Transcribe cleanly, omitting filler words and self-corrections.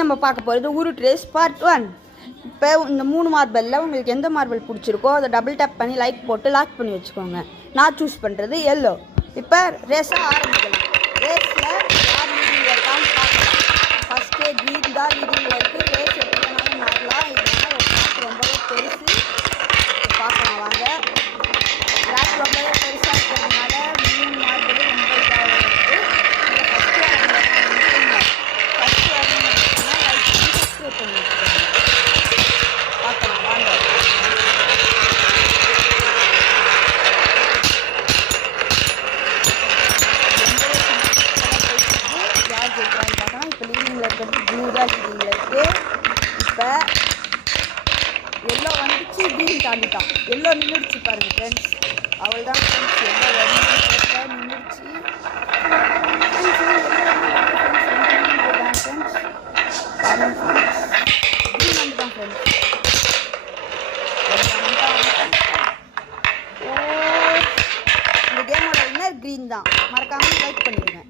நம்ம பார்க்க போகிறது உருட் ரேஸ் பார்ட் 1. இப்போ இந்த 3 மார்பலில் உங்களுக்கு எந்த மார்பல் பிடிச்சிருக்கோ அதை டபுள் டேப் பண்ணி லைக் போட்டு லாக் பண்ணி வச்சுக்கோங்க. நான் சூஸ் பண்ணுறது எல்லோ. இப்போ ரேஸாக ஆரம்பிக்கலாம். ரேஸில் யார் லீடிங்கில் இருக்கான்னு பார்க்கலாம். ஃபஸ்ட்டே க்ரீன் தான் லீடிங்கில் இருக்குது. ரேஸ் எப்படி வேணாலும் மாறலாம். இதனால் ஒரு ட்ராக் ரொம்பவே பெருசு. பார்க்கலாம் வாங்க. ட்ராக் ரொம்பவே பெருசாக இருக்கிறதுனால 3 மார்பலும் ரொம்ப இதாக இருக்குது. இதில் ஃபஸ்ட்டு பண்ணி பார்க்கலாம் வாங்க. யார் ஜெயிக்கிறான்னு பார்க்கலாம். இப்போ லீடிங்கில் இருக்கிறது ப்ளூ தான் லீடிங்கில் இருக்குது. இப்போ எல்லோ வந்துச்சு, க்ரீன் தாண்டிட்டான். எல்லோ நின்றுடுச்சு பாருங்கள் ஃப்ரெண்ட்ஸ். அவள் தான் ஃப்ரெண்ட்ஸ். எல்லோ நின்றுடுச்சு. இந்த கேமோட வின்னர் க்ரீன் தான். மறக்காமல் லைக் பண்ணிடுங்க.